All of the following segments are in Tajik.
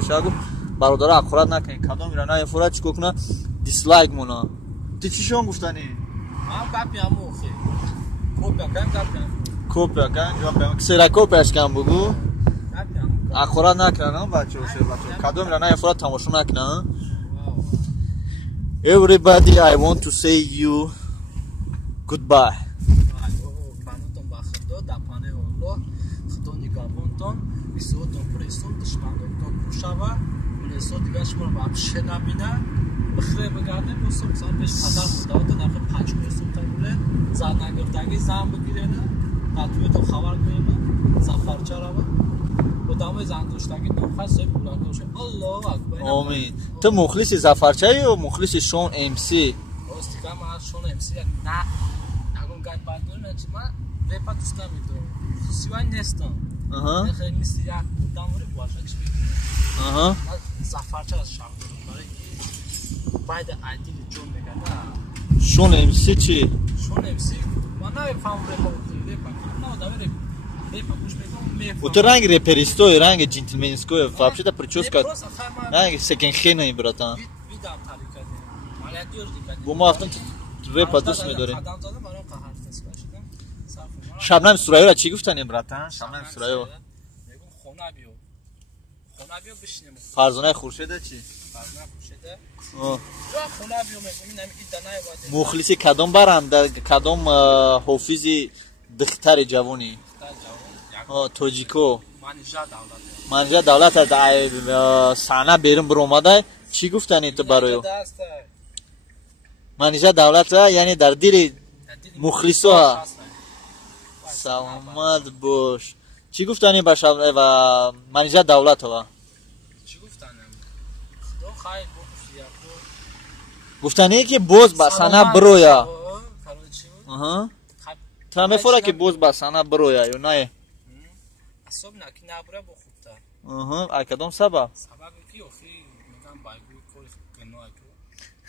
Шагу бародара ақурат накунед кадом ирана ефора чико куна дислайк мона ти чи шон гуфтани ам капиам охи копия кан ҷаваб ксера копияш кан бугу капиам ақурат накунад бачо кадом ирана ефора тамошо накунад. Everybody, I want to say you goodbye. панутон ба худо дар панаҳи Аллоҳ худо нигоҳбонтон бисёртон пурестон душманонтон кушава мулесо дигар шуморо вабше набина бихре бигардем босо мисал пеш падар мудавата дар 5 сутта буле зад нагирдаги зан бигирена татуетон хабар кунема зафарча рава одамои зандоштаги духасе булагоше Аллоҳу акбар. Амин. Ту мухлиси Зафарчаи ё мухлиси Шон МС? Остика ма Шон МС на нагон ган бадон ма вепа туста мидо сиван нестон нехе мисли як одамори боша чи Ага. Зафарча шамдор баре ки байда айди ҷон мегада Шон МС чи? Шон МС мана фам вепа на одамори вепа куш мегам Вот ранг реперистой, ранг джентльменской, вообще-то прическа, ранг секонд-хенд, братан. видам тарикаде молодёжь дикаде Бума автон рэп адус медорим. адам зада барам қаҳартас башидам саф Шабнам Сураёра чи гуфтани, братан? Шабнам Сураё. мегум хона биё бишнем Фарзонаи Хуршеда чи? фарзона кушеда О. ё хона биё мегум ин ами иданай ваде Мухлиси кадом баранда, кадом хофизи духтари ҷавони? О, тоҷико. Манижа давлат саҳна берун биромада чӣ гуфтани ту барои манижа давлат яъне дар дили мухлисо саломат бош чӣ гуфтани ба манижа давлатова гуфтане ки боз ба саҳна бироя та мефора ки боз ба саҳна бироя ё не асоб наки набура бо хубтар ай кадом сабаб сабаби ки охи мегам байгӯи кори киноа ки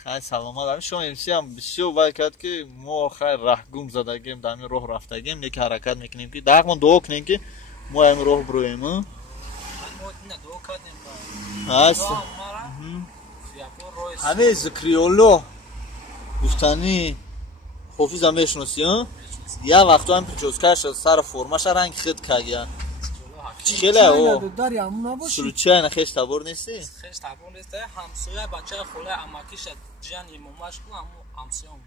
хай саломат ами шумо имсиам бисёр вай кард ки мо хай раҳгум задагем дар ҳамин роҳ рафтагем неки ҳаракат мекунем ки дағмон дуо кунем ки мо ҳамин роҳ бироем ҳаст ҳамин зикриёлло гуфтани хофиза мешиносӣ як вақту ҳамин прическааш сар формаша ранг хит кардя чхела случайно хеш табор нести хеш табор нести ҳамсоя бачаи холаи амакиша ҷан имомаш ку аму ҳамсоям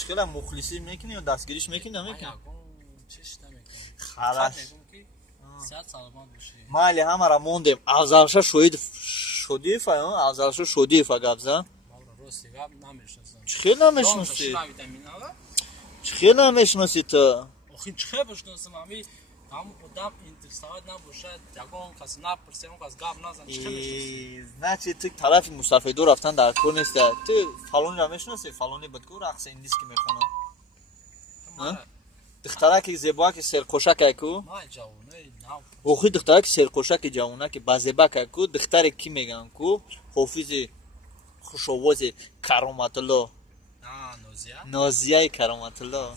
чхела мухлисӣ мекунӣ ё дастгириш мекунӣ намекунӣ чиш намекунам халас мегум ки сиҳат саломат бошӣ майли ҳамара мондем афзалша шодиева афзалша шодиева гапза рости гап намешнасам чхела намешнасӣ чхела намешнасӣ ту охи чхела бошнасам ами ам одам интересоват набошад ягон кас напурсе он кас гап назан чхела значит ту тарафи мусафедо рафтан дар кор неста ту фалониро мешнаси фалони бадку рақси индиски мехонам духтараки зебоаки серқошакаку охи духтараки серқошаки ҷавонаки базебакаку духтаре ки меган ку хофизи хушовози кароматулло нозияи кароматулло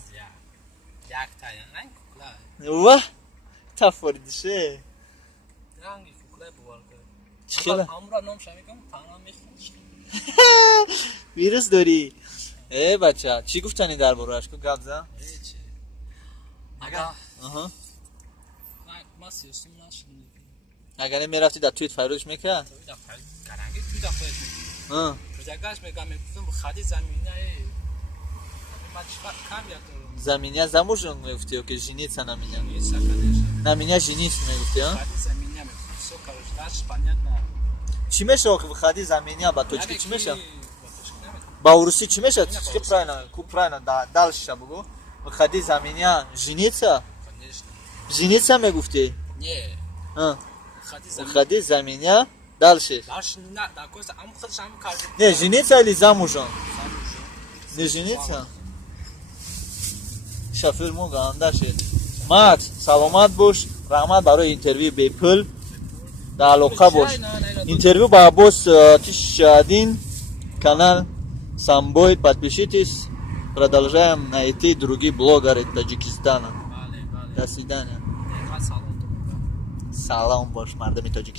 ва тафоридише ранги куклай буварка чхела амра ном шамикам тана мехош вирус дори бача чӣ гуфтани дар борааш ку гап за агар мерафти дар туит файрӯш мекард заминя замужем мегуфти ки жениться на меня на меня женись мегуфти чӣ мешавад ки выходи за меня ба точки чӣ мешавад ба урусӣ чӣ мешавад чӣ правильно дальше бугу выходи за меня жениться мегуфти выходи за меня дальше не жениться или замужем не жениться шофёр мо гаандаше мат саломат бош раҳмат барои интервью бепул дар алоқа бош интервью ба Аббос Тиш-1 канал Самбой подпишитесь продолжаем найти другие блогеры Таджикистана. До свидания. Салом бош мардами Тоҷикистон.